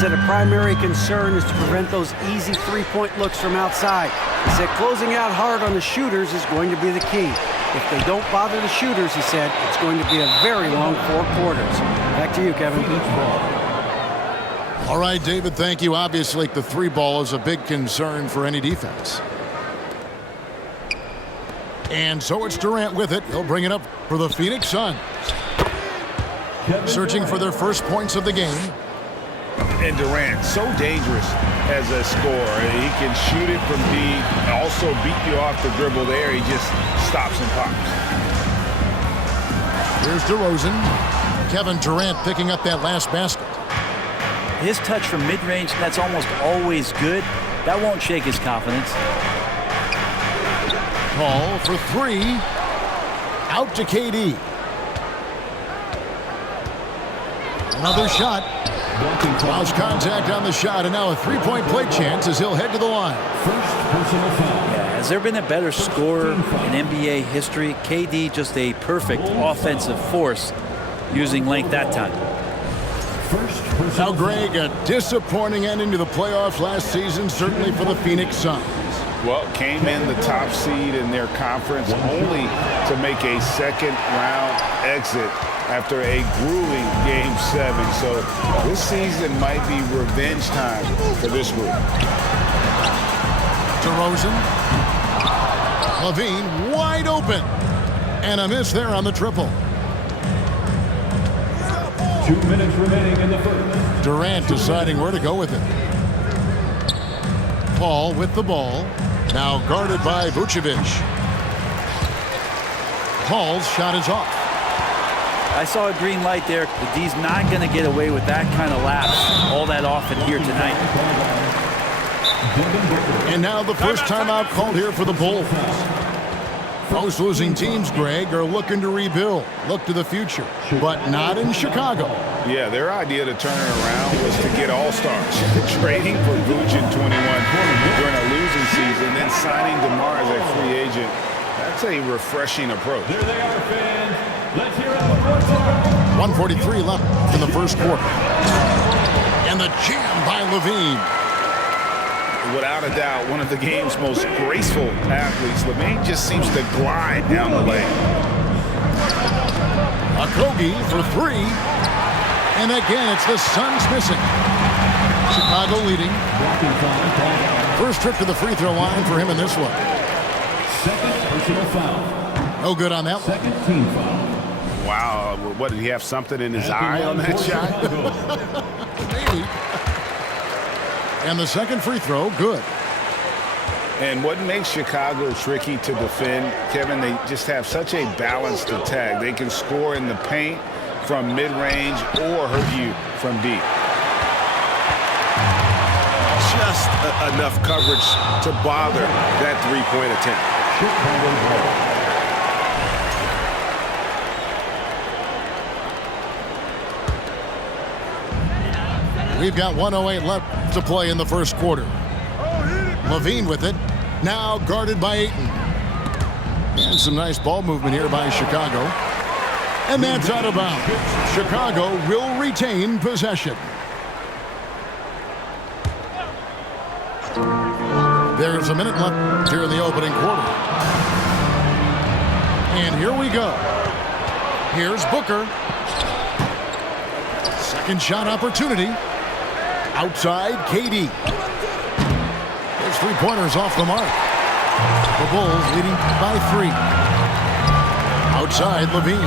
said a primary concern is to prevent those easy three-point looks from outside. He said closing out hard on the shooters is going to be the key. If they don't bother the shooters, he said, it's going to be a very long 4 quarters. Back to you, Kevin. All right, David, thank you. Obviously, the three ball is a big concern for any defense. And so it's Durant with it. He'll bring it up for the Phoenix Suns. Searching for their first points of the game. And Durant, so dangerous as a scorer. He can shoot it from deep, also beat you off the dribble there. He just stops and pops. Here's DeRozan. Kevin Durant picking up that last basket. His touch from mid-range, that's almost always good. That won't shake his confidence. Paul for three. Out to KD. Another shot. Lost contact on the shot, and now a three-point play chance as he'll head to the line. Yeah, has there been a better scorer in NBA history? KD just a perfect offensive force using length that time. Now, Greg, a disappointing ending to the playoffs last season, certainly for the Phoenix Suns. Well, came in the top seed in their conference only to make a second-round exit after a grueling Game 7. So this season might be revenge time for this group. DeRozan. Levine wide open. And a miss there on the triple. 2 minutes remaining in the first. Durant deciding where to go with it. Paul with the ball. Now guarded by Vucevic. Paul's shot is off. I saw a green light there. The D's not going to get away with that kind of lapse all that often here tonight. And now the first timeout called here for the Bulls. Most losing teams, Greg, are looking to rebuild, look to the future, but not in Chicago. Yeah, their idea to turn it around was to get all-stars. Trading for Vooch in 21 during a losing season, then signing DeMar as a free agent. That's a refreshing approach. There they are, fans. Let's hear it one more time. 1:43 left in the first quarter. And the jam by Levine. Without a doubt, one of the game's most graceful athletes. Levine just seems to glide down the lane. Okogie for three. And again, it's the Suns missing. Chicago leading. First trip to the free throw line for him in this one. Second personal foul. No good on that one. Second team foul. Wow, what, did he have something in his eye on that shot? Maybe. And the second free throw, good. And what makes Chicago tricky to defend, Kevin, they just have such a balanced attack. They can score in the paint from mid-range or hurt you from deep. Just enough coverage to bother that three-point attempt. We've got 1:08 left to play in the first quarter. Levine with it. Now guarded by Ayton. And some nice ball movement here by Chicago. And that's out of bounds. Chicago will retain possession. There's a minute left here in the opening quarter. And here we go. Here's Booker. Second shot opportunity. Outside, KD. His three-pointers off the mark. The Bulls leading by 3. Outside, Levine.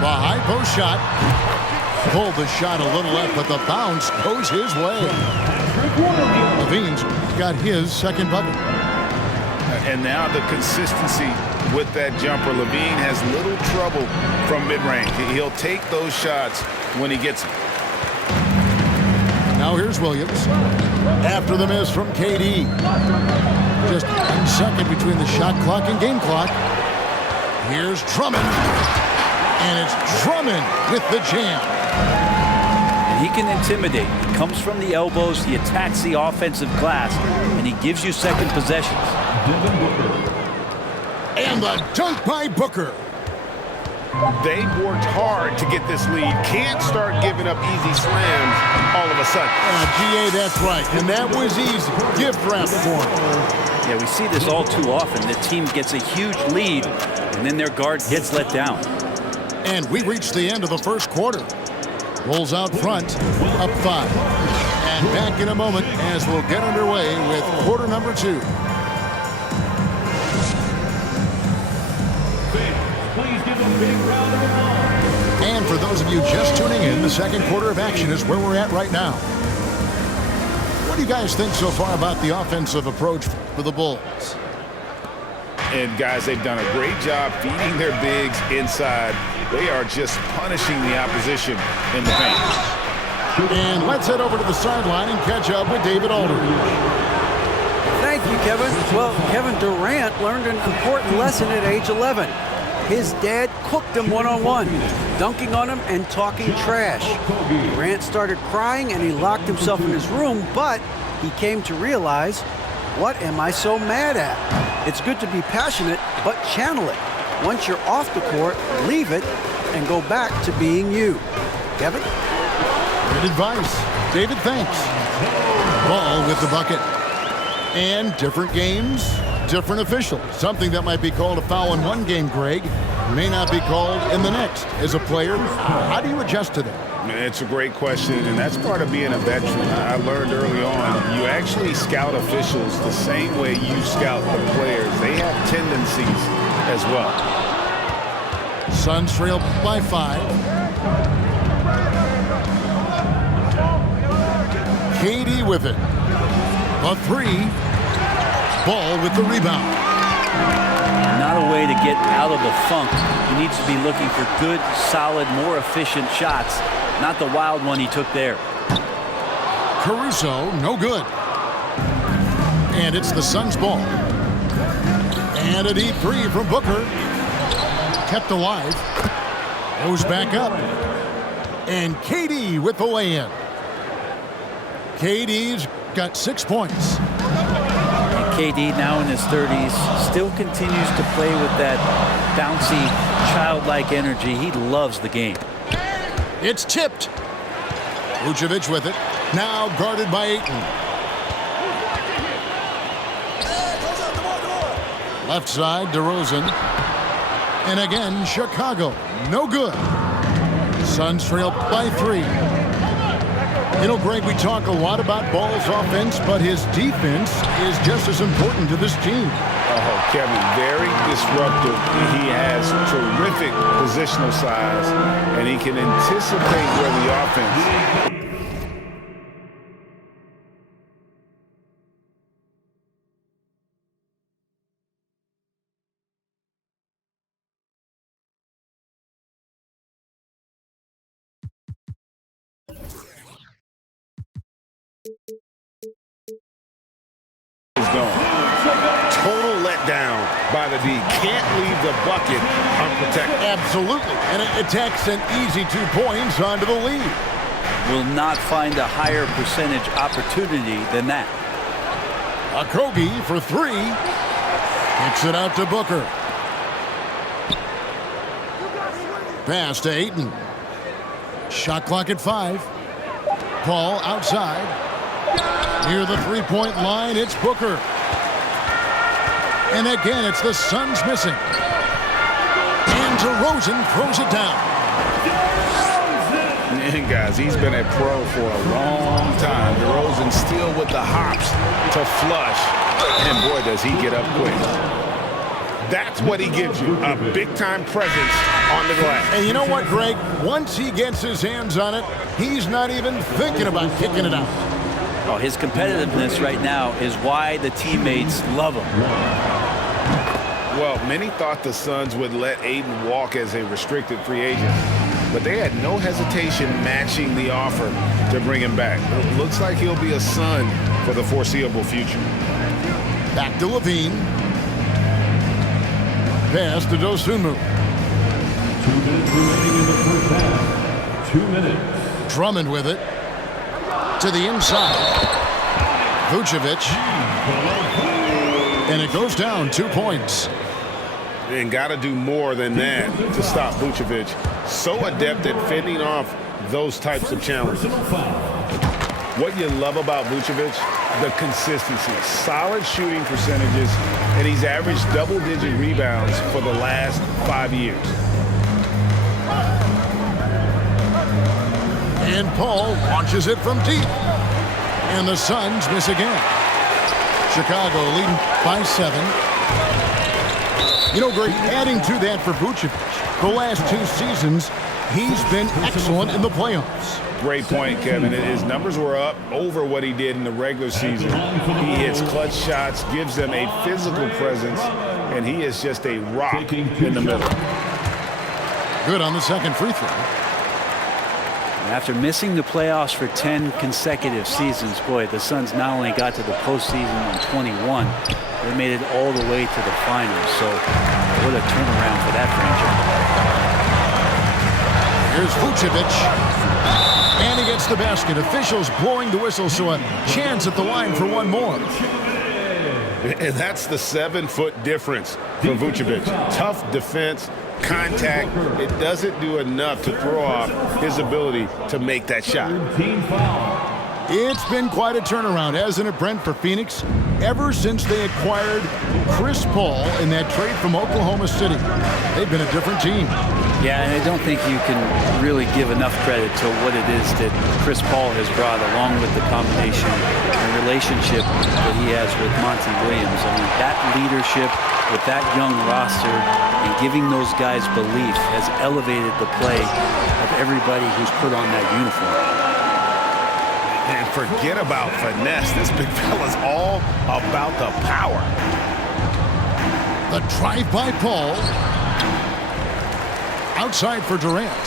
The high post shot. Pulled the shot a little left, but the bounce goes his way. Levine's got his second bucket. And now the consistency with that jumper. Levine has little trouble from mid-range. He'll take those shots when he gets them. Now here's Williams. After the miss from KD. Just 1 second between the shot clock and game clock. Here's Drummond. And it's Drummond with the jam. And he can intimidate. He comes from the elbows, he attacks the offensive glass, and he gives you second possessions. And the dunk by Booker. They've worked hard to get this lead. Can't start giving up easy slams all of a sudden. GA, that's right. And that was easy. Gift wrap for him. Yeah, we see this all too often. The team gets a huge lead, and then their guard gets let down. And we reached the end of the first quarter. Bulls out front, up 5. And back in a moment as we'll get underway with quarter number 2. Please give a big round of applause. And for those of you just tuning in, the second quarter of action is where we're at right now. What do you guys think so far about the offensive approach for the Bulls? And guys, they've done a great job feeding their bigs inside. They are just punishing the opposition in the paint. And let's head over to the sideline and catch up with David Aldridge. Thank you, Kevin. Well, Kevin Durant learned an important lesson at age 11. His dad cooked him one-on-one, dunking on him and talking trash. Durant started crying and he locked himself in his room, but he came to realize, what am I so mad at? It's good to be passionate, but channel it. Once you're off the court, leave it and go back to being you. Kevin? Good advice. David, thanks. Ball with the bucket. And different games, different officials. Something that might be called a foul in one game, Greg, may not be called in the next. As a player, how do you adjust to that? It's a great question, and that's part of being a veteran. I learned early on, you actually scout officials the same way you scout the players. They have tendencies as well. Suns trail by 5. KD with it. A 3. Ball with the rebound. Not a way to get out of the funk. He needs to be looking for good, solid, more efficient shots, not the wild one he took there. Caruso, no good. And it's the Suns' ball. And a deep 3 from Booker. Kept alive. Goes back up. And KD with the lay-in. KD's got 6 points. And KD, now in his 30s, still continues to play with that bouncy, childlike energy. He loves the game. It's tipped. Vucevic with it. Now guarded by Ayton. Left side, DeRozan. And again, Chicago. No good. Suns trail by 3. You know, Greg, we talk a lot about Ball's offense, but his defense is just as important to this team. Oh, Kevin, very disruptive. He has terrific positional size, and he can anticipate where the offense. Total letdown by the D. Can't leave the bucket unprotected. Absolutely. And it takes an easy 2 points onto the lead. Will not find a higher percentage opportunity than that. Okogie for 3. Kicks it out to Booker. Pass to Ayton. Shot clock at 5. Paul outside. Near the three-point line, it's Booker. And again, it's the Suns missing. And DeRozan throws it down. And guys, he's been a pro for a long time. DeRozan still with the hops to flush. And boy, does he get up quick. That's what he gives you, a big-time presence on the glass. And you know what, Greg? Once he gets his hands on it, he's not even thinking about kicking it out. Oh, his competitiveness right now is why the teammates love him. Well, many thought the Suns would let Ayton walk as a restricted free agent, but they had no hesitation matching the offer to bring him back. It looks like he'll be a Sun for the foreseeable future. Back to Levine. Pass to Dosunmu. 2 minutes remaining in the first half. 2 minutes. Drummond with it. To the inside. Vucevic. And it goes down 2 points. and got to do more than that to stop Vucevic. So adept at fending off those types of challenges. What you love about Vucevic, the consistency, solid shooting percentages, and he's averaged double-digit rebounds for the last 5 years. And Paul launches it from deep. And the Suns miss again. Chicago leading by 7. You know, Greg, adding to that for Vucevic, the last 2 seasons, he's been excellent in the playoffs. Great point, Kevin. His numbers were up over what he did in the regular season. He hits clutch shots, gives them a physical presence, and he is just a rock in the middle. Good on the second free throw. After missing the playoffs for 10 consecutive seasons, boy, the Suns not only got to the postseason in 21, they made it all the way to the finals. So what a turnaround for that franchise. Here's Vucevic. And he gets the basket. Officials blowing the whistle, so a chance at the line for one more. And that's the 7-foot difference for Vucevic. Tough defense, contact. It doesn't do enough to throw off his ability to make that shot. It's been quite a turnaround, hasn't it, Brent, for Phoenix? Ever since they acquired Chris Paul in that trade from Oklahoma City, they've been a different team. Yeah, and I don't think you can really give enough credit to what it is that Chris Paul has brought, along with the combination and relationship that he has with Monty Williams. I mean, that leadership with that young roster and giving those guys belief has elevated the play of everybody who's put on that uniform. And forget about finesse. This big fella's all about the power. The drive by Paul. Outside for Durant.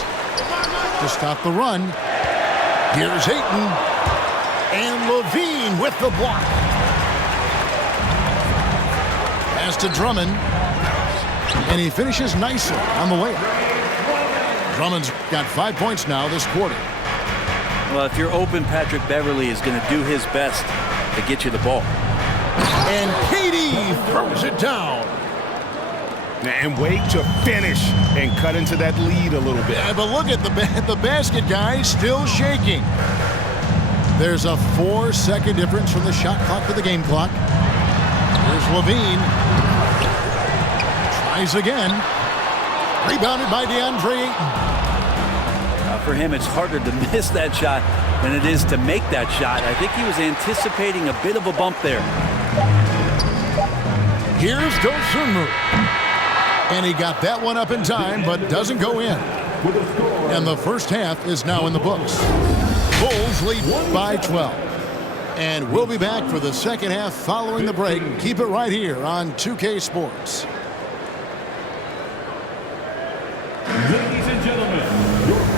To stop the run. Here's Ayton. And Levine with the block. Pass to Drummond. And he finishes nicely on the layup. Drummond's got 5 points now this quarter. Well, if you're open, Patrick Beverly is going to do his best to get you the ball. And KD throws it down. And wait to finish and cut into that lead a little bit. Yeah, but look at the basket, guys, still shaking. There's a 4-second difference from the shot clock to the game clock. Here's Levine. Tries again. Rebounded by DeAndre Ayton. For him, it's harder to miss that shot than it is to make that shot. I think he was anticipating a bit of a bump there. Here's Dosunmu. And he got that one up in time, but doesn't go in. And the first half is now in the books. Bulls lead by 12. And we'll be back for the second half following the break. Keep it right here on 2K Sports. Ladies and gentlemen.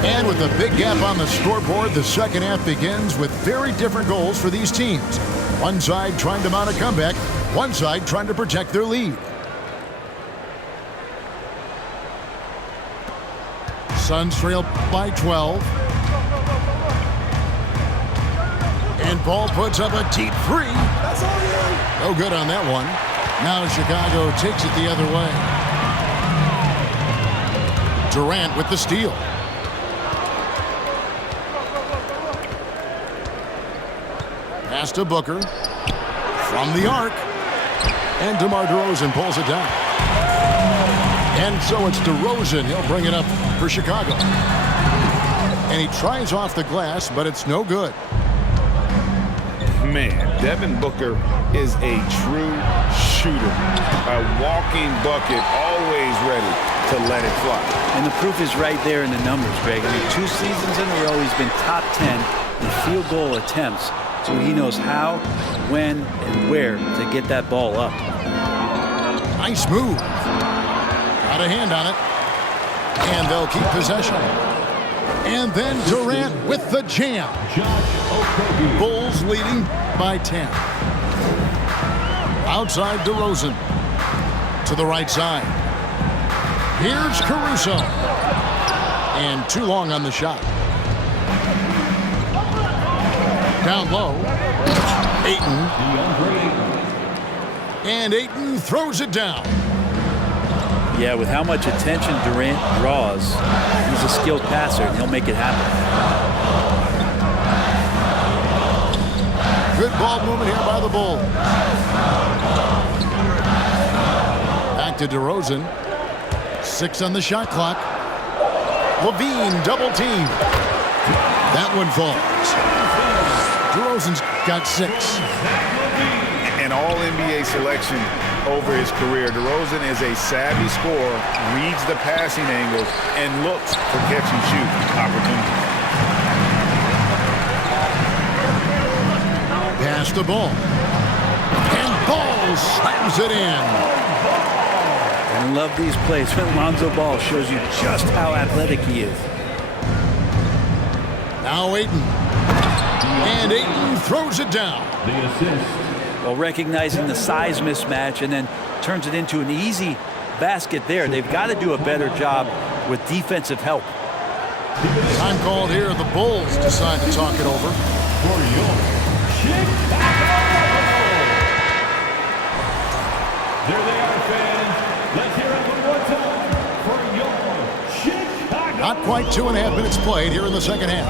And with a big gap on the scoreboard, the second half begins with very different goals for these teams. One side trying to mount a comeback, one side trying to protect their lead. Suns trail by 12. And Paul puts up a deep three. No good on that one. Now Chicago takes it the other way. Durant with the steal. Pass to Booker. From the arc. And DeMar DeRozan pulls it down. And so it's DeRozan. He'll bring it up for Chicago. And he tries off the glass, but it's no good. Man, Devin Booker is a true shooter. A walking bucket, always ready to let it fly. And the proof is right there in the numbers, Greg. I mean, 2 seasons in a row, he's been top 10 in field goal attempts. So he knows how, when, and where to get that ball up. Nice move. Got a hand on it. And they'll keep possession. And then Durant with the jam. Bulls leading by 10. Outside DeRozan. To the right side. Here's Caruso. And too long on the shot. Down low. Ayton. And Ayton throws it down. Yeah, with how much attention Durant draws, he's a skilled passer, and he'll make it happen. Good ball movement here by the Bulls. Back to DeRozan. 6 on the shot clock. Levine double team. That one falls. DeRozan's got 6. An all-NBA selection over his career. DeRozan is a savvy scorer, reads the passing angles, and looks for catch-and-shoot opportunities. Pass the ball. And Ball slams it in. I love these plays when Lonzo Ball shows you just how athletic he is. Now Ayton. And Ayton throws it down. The assist. Well, recognizing the size mismatch and then turns it into an easy basket there. They've got to do a better job with defensive help. Time called here. The Bulls decide to talk it over. For your Chicago. There they are, fans. Let's hear it one more time for your Chicago. Not quite 2.5 minutes played here in the second half.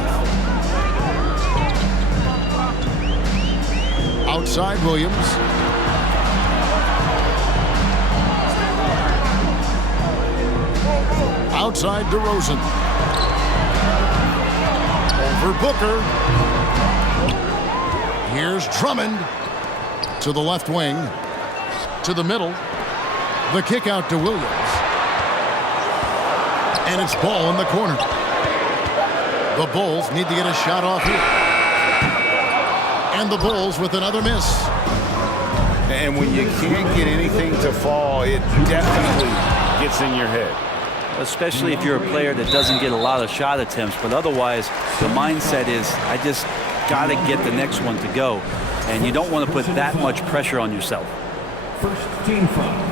Outside Williams. Outside DeRozan. Over Booker. Here's Drummond to the left wing. To the middle. The kick out to Williams. And it's Ball in the corner. The Bulls need to get a shot off here. And the Bulls with another miss. And when you can't get anything to fall, it definitely gets in your head. Especially if you're a player that doesn't get a lot of shot attempts. But otherwise, the mindset is, I just got to get the next one to go. And you don't want to put that much pressure on yourself. First team foul.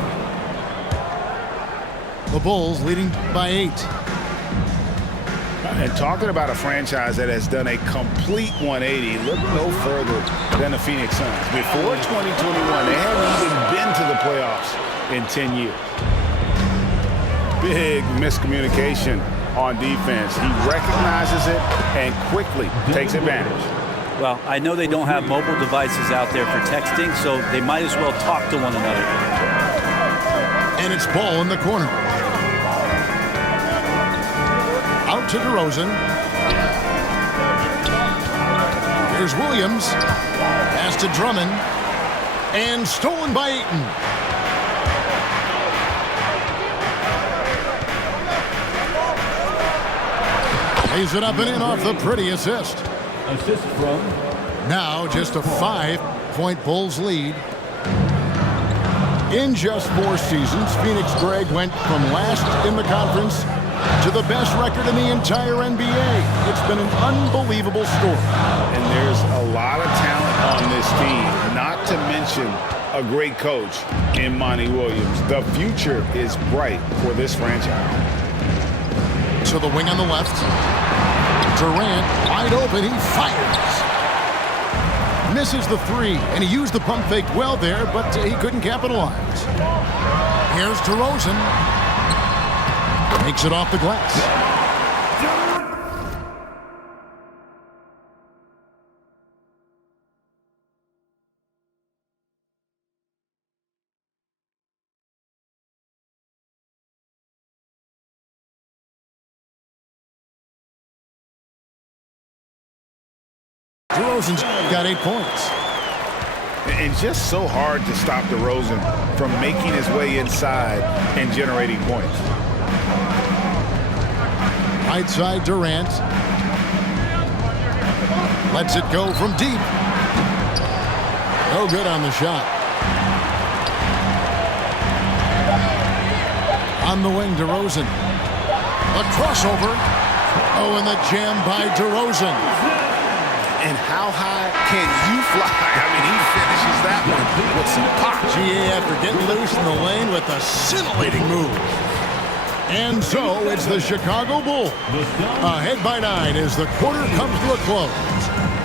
The Bulls leading by 8. And talking about a franchise that has done a complete 180, look no further than the Phoenix Suns. Before 2021, they haven't even been to the playoffs in 10 years. Big miscommunication on defense. He recognizes it and quickly takes advantage. Well, I know they don't have mobile devices out there for texting, so they might as well talk to one another. And it's Ball in the corner. Out to DeRozan. Here's Williams. Pass to Drummond. And stolen by Ayton. Lays it up and in off the pretty assist. Assist from. Now just a 5-point Bulls lead. In just 4 seasons, Phoenix, Greg, went from last in the conference to the best record in the entire NBA. It's been an unbelievable story. And there's a lot of talent on this team, not to mention a great coach in Monty Williams. The future is bright for this franchise. To the wing on the left. Durant, wide open, he fires. Misses the 3, and he used the pump fake well there, but he couldn't capitalize. Here's DeRozan. Makes it off the glass. DeRozan's got 8 points. And just so hard to stop DeRozan from making his way inside and generating points. Right side Durant. Lets it go from deep. No good on the shot. On the wing, DeRozan. A crossover. Oh, and the jam by DeRozan. And how high can you fly? I mean, he finishes that one with some pop. GA after getting loose in the lane with a scintillating move. And so it's the Chicago Bulls ahead by 9 as the quarter comes to a close.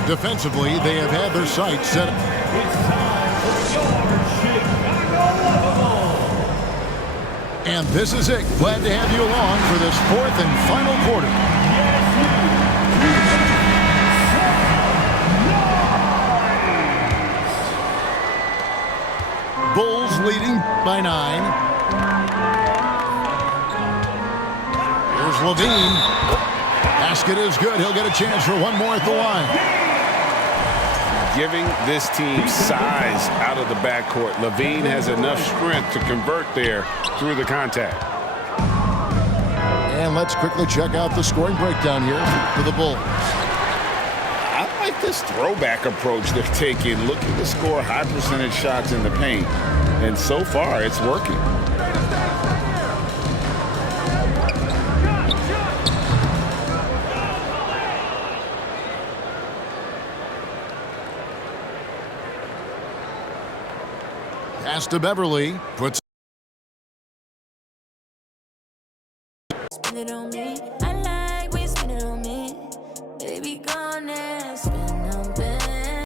Defensively, they have had their sights set. It's time for your Chicago Bulls. And this is it. Glad to have you along for this fourth and final quarter. Bulls leading by 9. Here's Levine. Basket is good. He'll get a chance for one more at the line. Giving this team size out of the backcourt. Levine has enough strength to convert there through the contact. And let's quickly check out the scoring breakdown here for the Bulls. I like this throwback approach they're taking, looking to score high percentage shots in the paint. And so far, it's working. Pass to Beverly. Puts Spend it on me.